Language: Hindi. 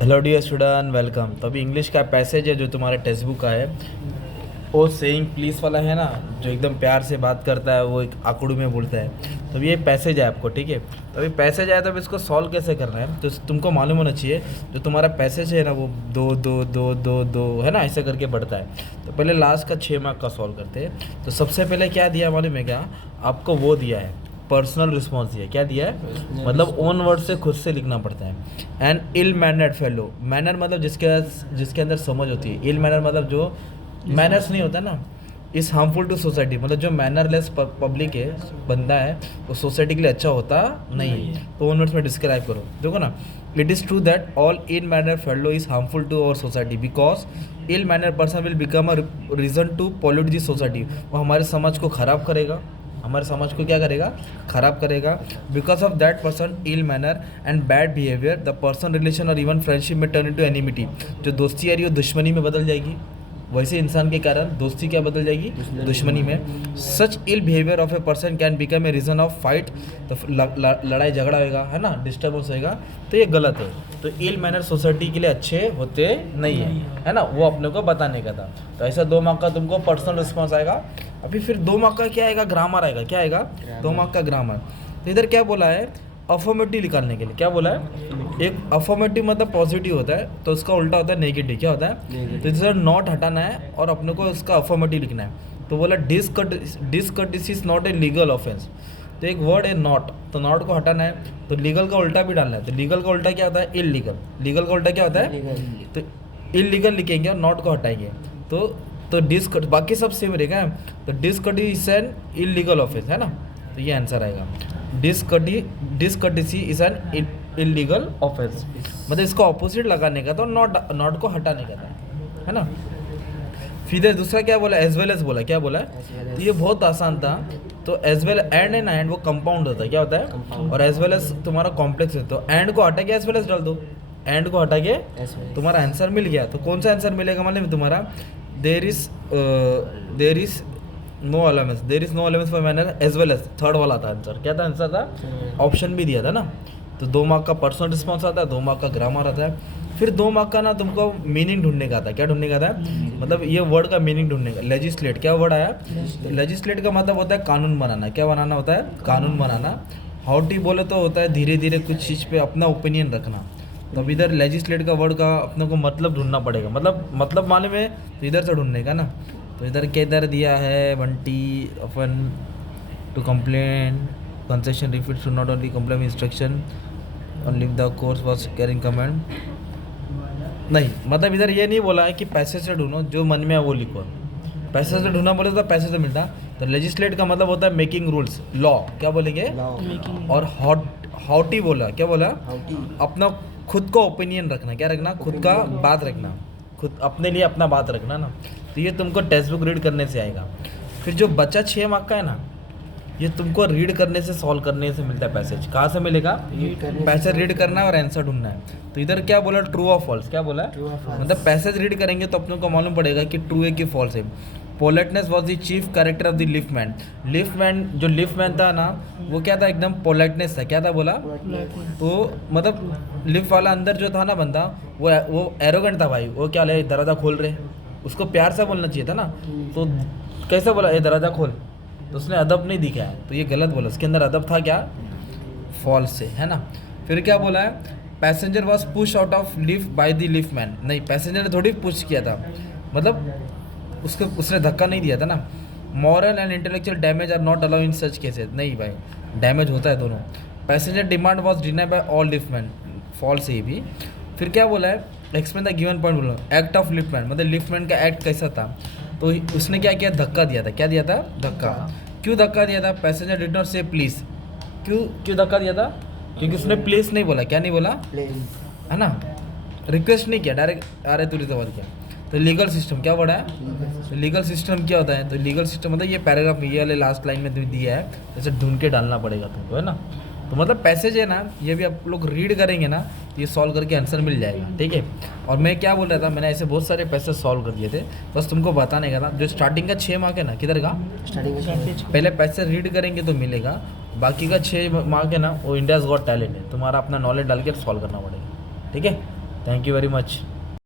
Hello dear student, welcome. तो अभी इंग्लिश का पैसेज है जो तुम्हारे टेक्स्ट बुक का है, वो सेइंग प्लीज़ वाला है ना, जो एकदम प्यार से बात करता है, वो एक आकड़ू में बोलता है। तो ये पैसेज है आपको, ठीक है। तो अभी पैसेज आया तो अभी इसको सॉल्व कैसे करना है, तो तुमको मालूम होना चाहिए जो तुम्हारा पैसेज है ना, वो दो दो दो दो दो है ना, ऐसे करके बढ़ता है। तो पहले लास्ट का 6 मार्क का सॉल्व करते हैं। तो सबसे पहले क्या दिया मालूम है क्या आपको, वो दिया है पर्सनल रिस्पॉन्स दिया। क्या दिया है मतलब ओन वर्ड से खुद से लिखना पड़ता है। And ill mannered fellow, manner मतलब जिसके अंदर समझ होती है, इल मैनर मतलब जो मैनर्स नहीं होता ना, इज़ हार्मफुल टू सोसाइटी, मतलब जो मैनरलेस पब्लिक है, बंदा है, वो सोसाइटी के लिए अच्छा होता नहीं है। तो ओन वर्ड्स में डिस्क्राइब करो, देखो ना। It is true that all ill manner fellow is harmful to our society because ill manner person will become a reason to pollute the society. वो हमारे समाज को ख़राब करेगा, हमारे समाज को क्या करेगा, ख़राब करेगा। Because of that person ill manner and bad behaviour the person relation और इवन फ्रेंडशिप में टर्न इनटू एनिमिटी। जो दोस्ती आ रही है वो दुश्मनी में बदल जाएगी। वैसे इंसान के कारण दोस्ती क्या बदल जाएगी, दुश्मनी में। Such ill behaviour of a person can become a reason of fight. तो लड़ाई झगड़ा होगा, है ना, डिस्टर्बेंस होगा, तो ये गलत है। तो इल मैनर सोसाइटी के लिए अच्छे होते नहीं है ना, वो अपने को बताने का था। तो ऐसा 2 मार्क का तुमको पर्सनल रिस्पॉन्स आएगा। अभी फिर 2 मार्क का क्या आएगा, ग्रामर आएगा। क्या आएगा, 2 मार्क का ग्रामर। तो इधर क्या बोला है, अफर्मेटिव निकालने के लिए क्या बोला है। एक अफर्मेटिव मतलब पॉजिटिव होता है, तो उसका उल्टा होता है नेगेटिव। क्या होता है, तो इधर नॉट हटाना है और अपने को उसका अफर्मेटिव लिखना है। तो बोला discourtesy is not a legal offence. तो एक वर्ड है नॉट, तो नॉट को हटाना है, तो लीगल का उल्टा भी डालना है। तो लीगल का उल्टा क्या होता है, इलीगल। लीगल का उल्टा क्या होता है, तो इलीगल लिखेंगे और नॉट को हटाएंगे। तो बाकी सब सेम रहेगा। तो डिसकर्टिसी इज एन इलीगल ऑफेंस, है ना, तो ये आंसर आएगा। डिसकर्टिसी इज एन इलीगल ऑफेंस, मतलब इसको ऑपोजिट लगाने का, तो नॉट को हटाने का था, है ना। फिर दूसरा क्या बोला, एज वेल एज बोला। क्या बोला, तो ये बहुत आसान था। तो एज वेल एंड है ना, एंड वो कंपाउंड होता है, क्या होता है, और एज वेल एज तुम्हारा कॉम्प्लेक्स है। तो एंड को हटा के एज वेल एज डाल दो, एंड को हटा के तुम्हारा आंसर मिल गया। तो कौन सा आंसर मिलेगा मालूम तुम्हारा, there is no elements for manner as well as, third वाला था आंसर। क्या था आंसर, था ऑप्शन भी दिया था ना। तो 2 मार्क का पर्सनल रिस्पॉन्स आता है, 2 मार्क का ग्रामर आता है। फिर 2 मार्क का ना तुमको मीनिंग ढूंढने का था। क्या ढूंढने का था, मतलब ये वर्ड का मीनिंग ढूंढने का। लेजिस्लेट, क्या वर्ड आया, लेजिस्लेट का मतलब होता है कानून बनाना। क्या बनाना होता है, कानून बनाना। हाउटी बोले तो होता है धीरे धीरे कुछ चीज़ पे अपना ओपिनियन रखना। तो अब इधर लेजिस्लेट का वर्ड का अपने को मतलब ढूंढना पड़ेगा, मतलब मालूम है तो इधर से ढूंढने का ना। तो इधर के इधर दिया है बंटी अपन to complain concession refit to not only complain instruction on live the course was carrying comment. नहीं, मतलब इधर ये नहीं बोला है कि पैसे से ढूंढो, जो मन में है वो लिखो। पैसे से ढूंढना बोले तो पैसे से मिलता। तो लेजिस्लेट का मतलब होता है मेकिंग रूल्स, लॉ। क्या बोलेंगे, और हाउटी बोला, क्या बोला, अपना खुद का ओपिनियन रखना। क्या रखना, खुद का बात रखना, खुद अपने लिए अपना बात रखना ना। तो ये तुमको टेक्स्ट बुक रीड करने से आएगा। फिर जो बचा 6 मार्क का है ना, ये तुमको रीड करने से, सॉल्व करने से मिलता है पैसेज। कहाँ से मिलेगा, पैसेज रीड करना है और आंसर ढूंढना है। तो इधर क्या बोला, ट्रू और फॉल्स। क्या बोला, मतलब पैसेज रीड करेंगे तो अपने को मालूम पड़ेगा कि ट्रू है कि फॉल्स है। Politeness was the chief character of the lift man. जो लिफ्ट मैन था ना, वो क्या था, एकदम पोलाइटनेस था। क्या था बोला, तो मतलब लिफ्ट वाला अंदर जो था ना बंदा, वो एरोगेंट था भाई। वो क्या ले, दरवाज़ा खोल रहे, उसको प्यार से बोलना चाहिए था ना। तो कैसे बोला, ये दरवाज़ा खोल, तो उसने अदब नहीं दिखाया, तो ये गलत बोला। उसके अंदर अदब था, क्या, फॉल्स से, है ना। फिर क्या बोला है, passenger was push out of lift by the lift man. नहीं, पैसेंजर ने थोड़ी पुश किया था, मतलब उसने धक्का नहीं दिया था ना। Moral and intellectual damage are not allow in such cases. नहीं भाई, डैमेज होता है दोनों। Passenger demand was denied by all lift man, false है भी। फिर क्या बोला है, एक्सप्लेन द गिवन पॉइंट बोलो। एक्ट ऑफ लिफ्ट मैन, मतलब लिफ्ट मैन का एक्ट कैसा था, तो उसने क्या किया, धक्का दिया था। क्या दिया था, धक्का। क्यों धक्का दिया था, पैसेंजर डिड नॉट से प्लीज। क्यों धक्का दिया था, क्योंकि उसने प्लीज नहीं बोला। क्या नहीं बोला, है ना, रिक्वेस्ट नहीं किया, डायरेक्ट आ रहे तुरी सवाल किया। तो लीगल सिस्टम क्या बड़ा है, तो लीगल सिस्टम क्या होता है, तो लीगल सिस्टम मतलब ये पैराग्राफ ये वाले लास्ट लाइन में तुम्हें दिया है, जैसे ढूंढ के डालना पड़ेगा तुमको, है ना। तो मतलब पैसेज है ना, ये भी आप लोग रीड करेंगे ना, तो ये सॉल्व करके आंसर मिल जाएगा, ठीक है। और मैं क्या बोल रहा था, मैंने ऐसे बहुत सारे पैसेज सॉल्व कर दिए थे, बस तुमको बताने का था। जो स्टार्टिंग का 6 मार्क है ना, किधर का, पहले पैसेज रीड करेंगे तो मिलेगा। बाकी का 6 मार्क है ना, वो इंडियाज़ गॉट टैलेंट है, तुम्हारा अपना नॉलेज डाल के सॉल्व करना पड़ेगा, ठीक है। Thank you very much.